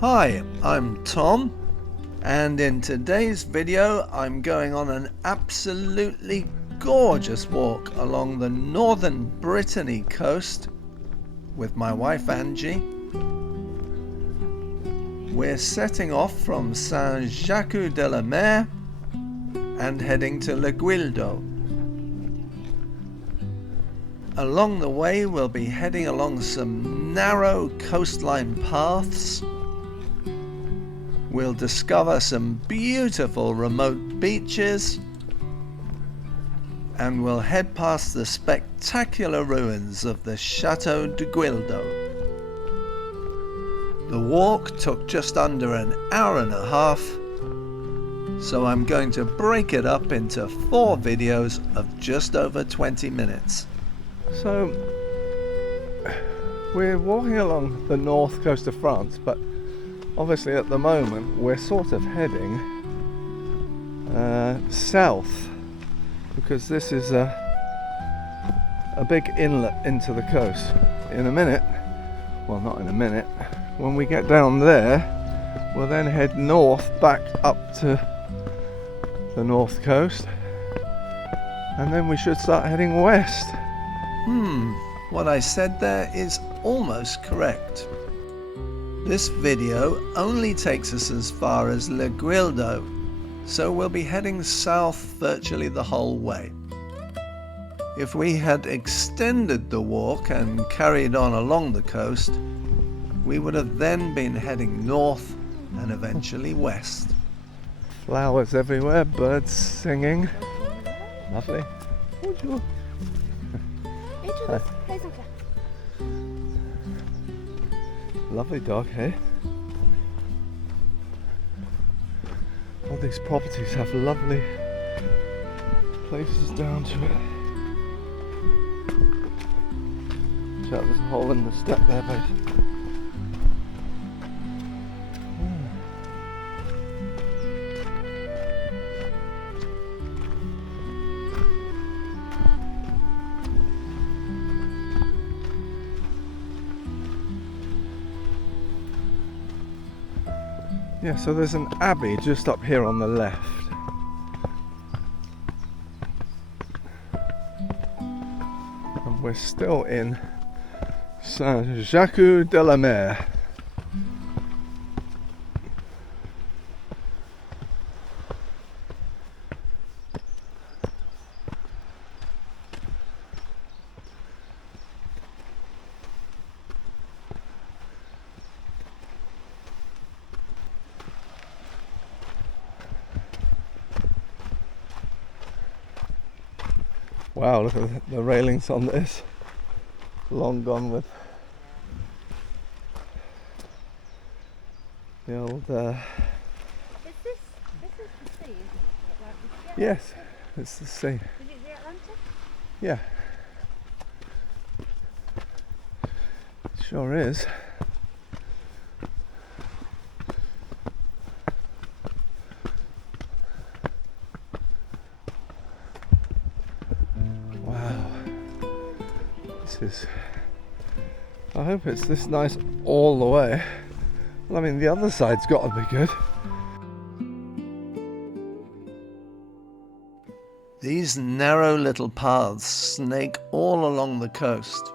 Hi, I'm Tom, and in today's video I'm going on an absolutely gorgeous walk along the northern Brittany coast with my wife Angie. We're setting off from Saint-Jacut-de-la-Mer and heading to Guildo. Along the way we'll be heading along some narrow coastline paths. We'll discover some beautiful remote beaches, and we'll head past the spectacular ruins of the Chateau de Guildo. The walk took just under an hour and a half, so I'm going to break it up into 4 videos of just over 20 minutes. So, we're walking along the north coast of France, but obviously at the moment we're sort of heading south, because this is a big inlet into the coast. In a minute, well, not in a minute, when we get down there we'll then head north back up to the north coast, and then we should start heading west. What I said there is almost correct. This video only takes us as far as Guildo, so we'll be heading south virtually the whole way. If we had extended the walk and carried on along the coast, we would have then been heading north and eventually west. Flowers everywhere, birds singing. Lovely. Bonjour. Hi. Lovely dog, hey? All these properties have lovely places down to it. Watch out, there's a hole in the step there, babe. Yeah, so there's an abbey just up here on the left. And we're still in Saint-Jacut-de-la-Mer. Wow, look at the railings on this. Long gone with the old... This is the sea, isn't it? Yes, it's the sea. Is it the Atlantic? Yeah. It sure is. I hope it's this nice all the way. Well, I mean, the other side's got to be good. These narrow little paths snake all along the coast,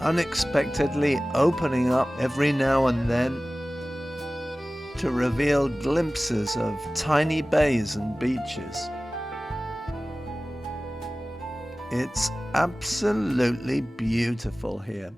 unexpectedly opening up every now and then to reveal glimpses of tiny bays and beaches. It's absolutely beautiful here.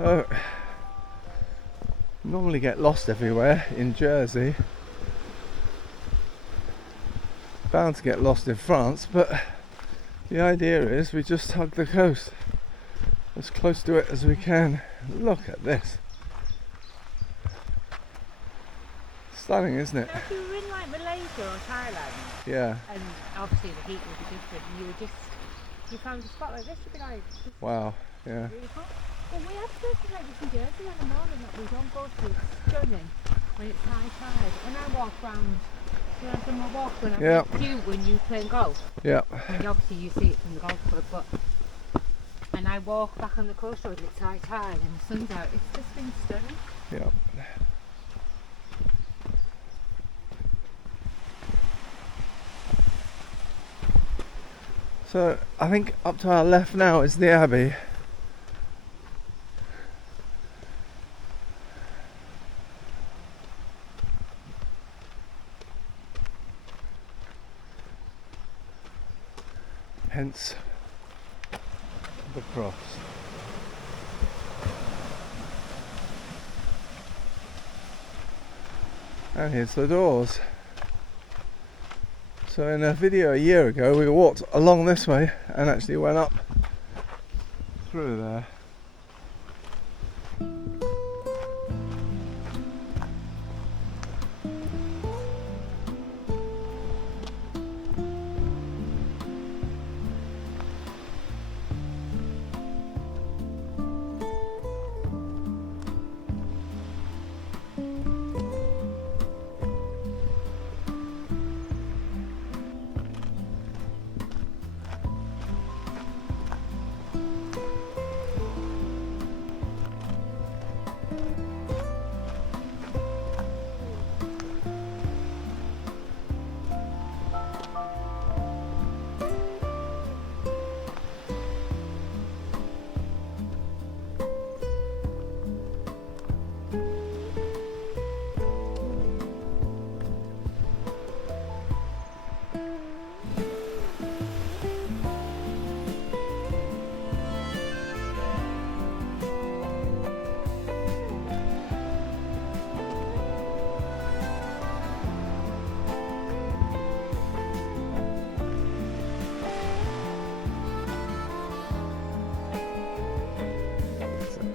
So, normally get lost everywhere in Jersey. Bound to get lost in France, but the idea is we just hug the coast as close to it as we can. Look at this. Stunning, isn't it? So if you were in like Malaysia or Thailand, Yeah. and obviously the heat would be different, you found a spot like this, you'd be like, this is Wow. Yeah. really hot. Well, we have places like this in Jersey in the morning that we don't go to. It's stunning when it's high tide. When I walk round, I've done my walk when I'm Yeah. with you when you play golf. Yeah. I mean, obviously you see it from the golf club, but and I walk back on the coast road and it's high tide and the sun's out. It's just been stunning. Yeah. So I think up to our left now is the Abbey. Hence the cross. And here's the doors. So in a video a year ago we walked along this way and actually went up through there.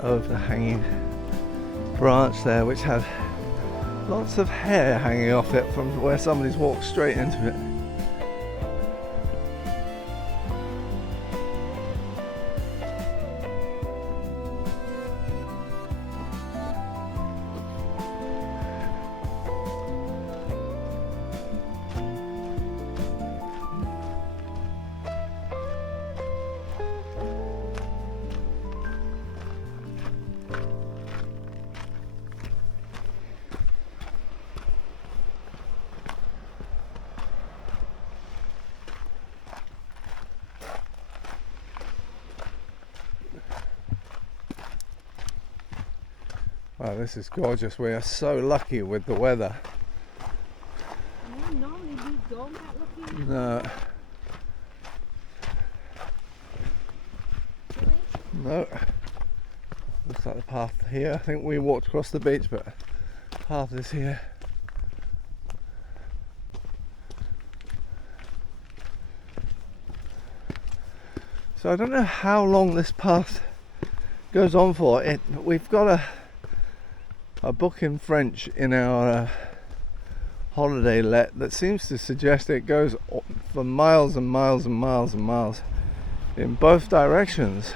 Overhanging branch there which had lots of hair hanging off it from where somebody's walked straight into it. Wow, this is gorgeous. We are so lucky with the weather. Yeah, normally we don't get lucky. No. Do we? No. Looks like the path here. I think we walked across the beach, but the path is here. So I don't know how long this path goes on for. We've got a book in French in our holiday let that seems to suggest it goes for miles and miles and miles and miles in both directions.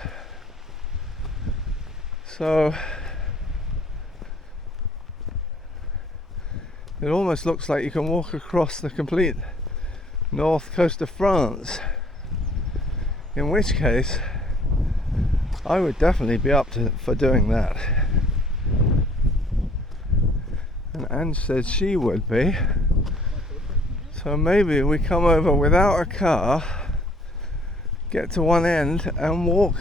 So it almost looks like you can walk across the complete north coast of France, in which case I would definitely be up for doing that. And Ange said she would be. So maybe we come over without a car, get to one end and walk.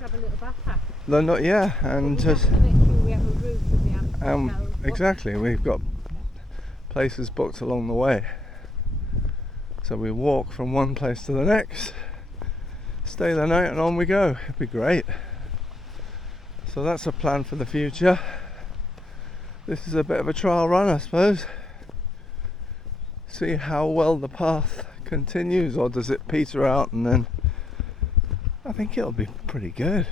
Have a little backpack. Yeah, and We have just to make sure we have a route and we have hotels booked. exactly, we've got places booked along the way. So we walk from one place to the next, stay the night and on we go. It'd be great. So that's a plan for the future. This is a bit of a trial run, I suppose. See how well the path continues, or does it peter out, and then I think it'll be pretty good.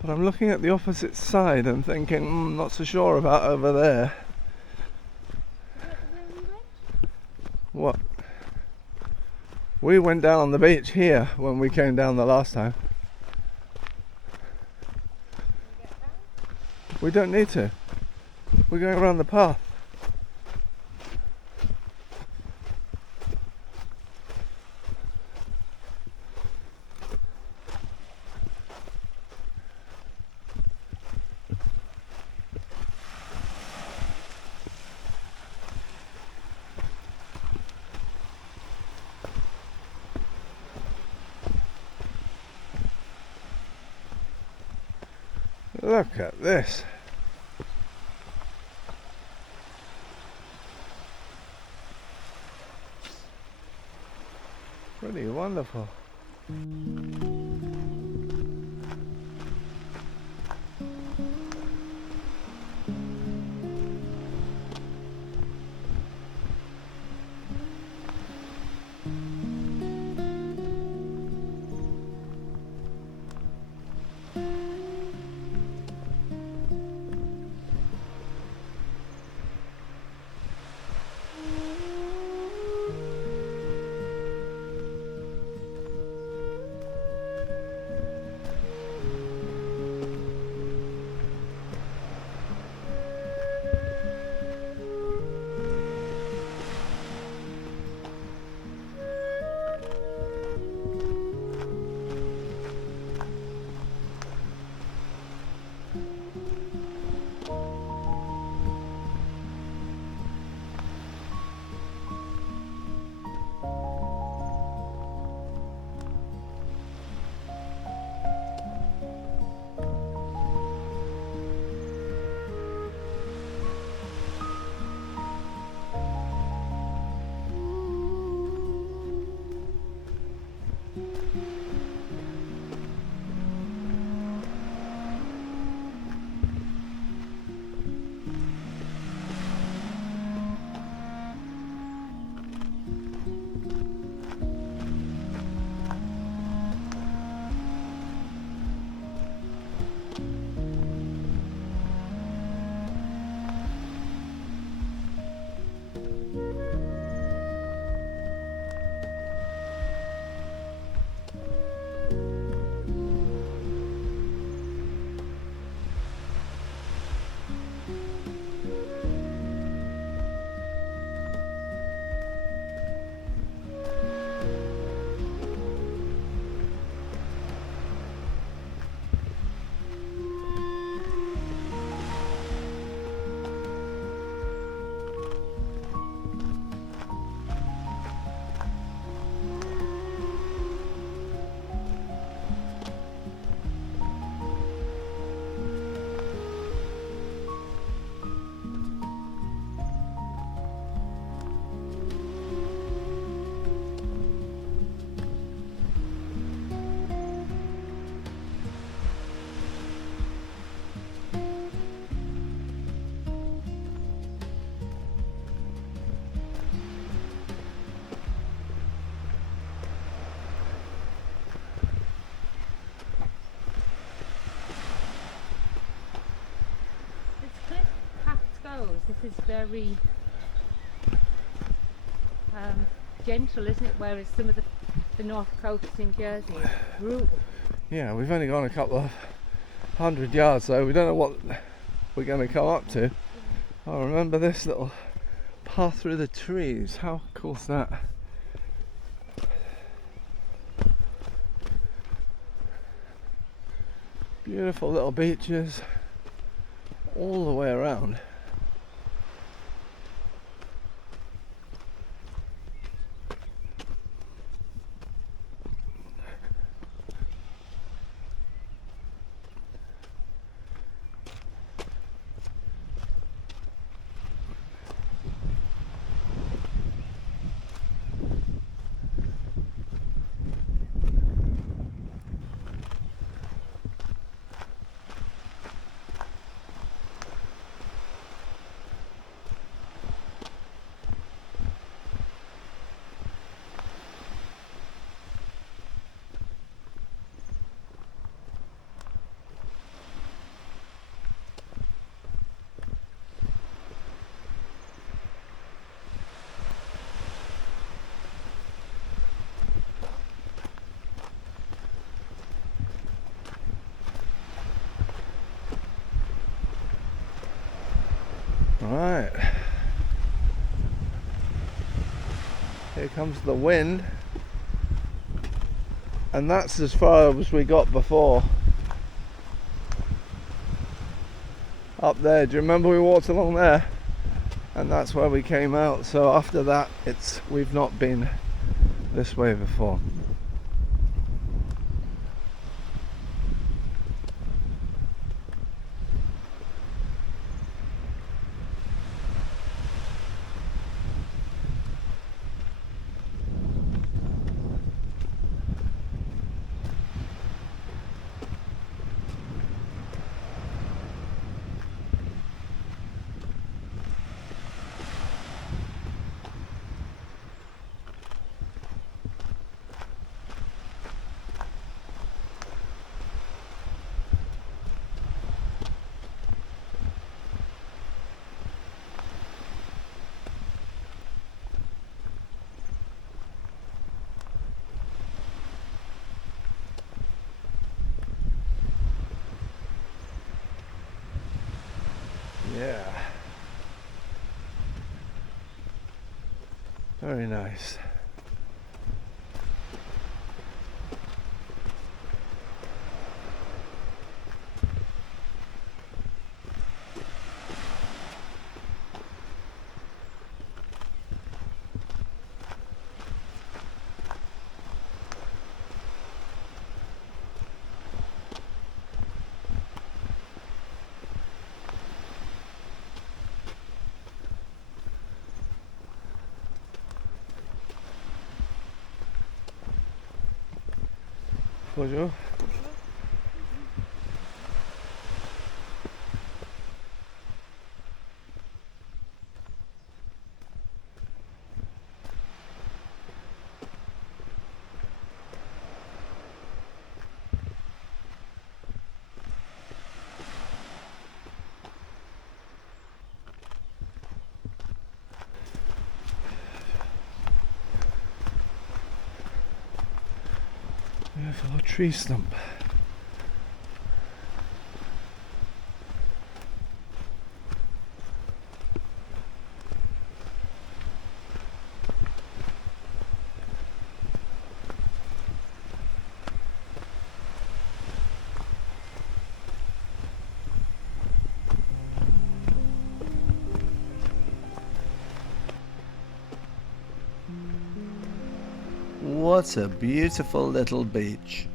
But I'm looking at the opposite side and thinking, not so sure about over there. What? We went down on the beach here when we came down the last time. We don't need to. We're going around the path. Look at this. Pretty wonderful. This is very gentle, isn't it? Whereas some of the North Coast in Jersey is brutal. Yeah, we've only gone a couple of 100 yards, so we don't know what we're going to come up to. I remember this little path through the trees. How cool is that? Beautiful little beaches all the way around. Right. Here comes the wind. And that's as far as we got before. Up there, do you remember we walked along there? And that's where we came out. So after that, we've not been this way before. Yeah. Very nice. Bonjour. Beautiful tree stump. What a beautiful little beach.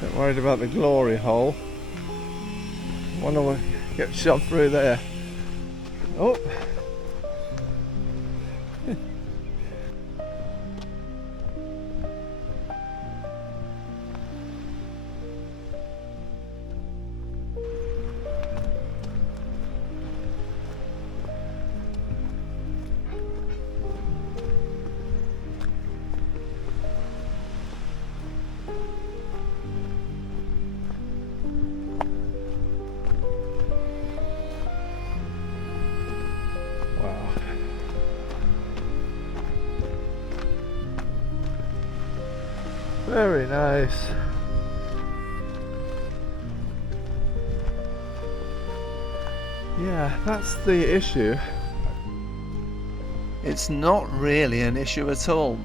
Not worried about the glory hole. Wonder what gets shoved through there. Oh. Wow. Very nice. Yeah, that's the issue. It's not really an issue at all.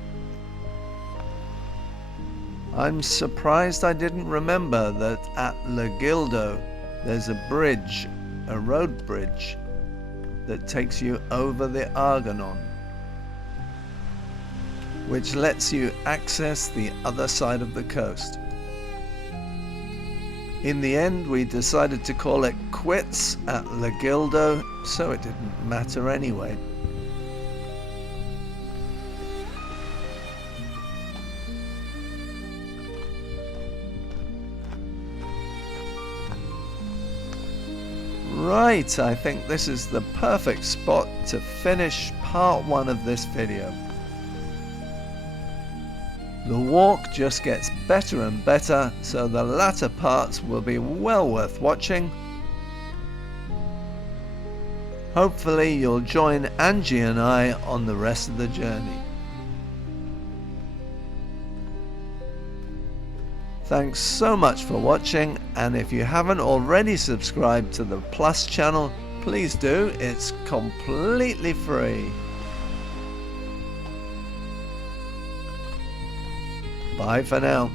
I'm surprised I didn't remember that at Guildo there's a bridge, a road bridge, that takes you over the Argonon, which lets you access the other side of the coast. In the end, we decided to call it quits at Guildo, so it didn't matter anyway. Right, I think this is the perfect spot to finish part 1 of this video. The walk just gets better and better, so the latter parts will be well worth watching. Hopefully you'll join Angie and I on the rest of the journey. Thanks so much for watching, and if you haven't already subscribed to the Plus channel, please do. It's completely free. Bye for now.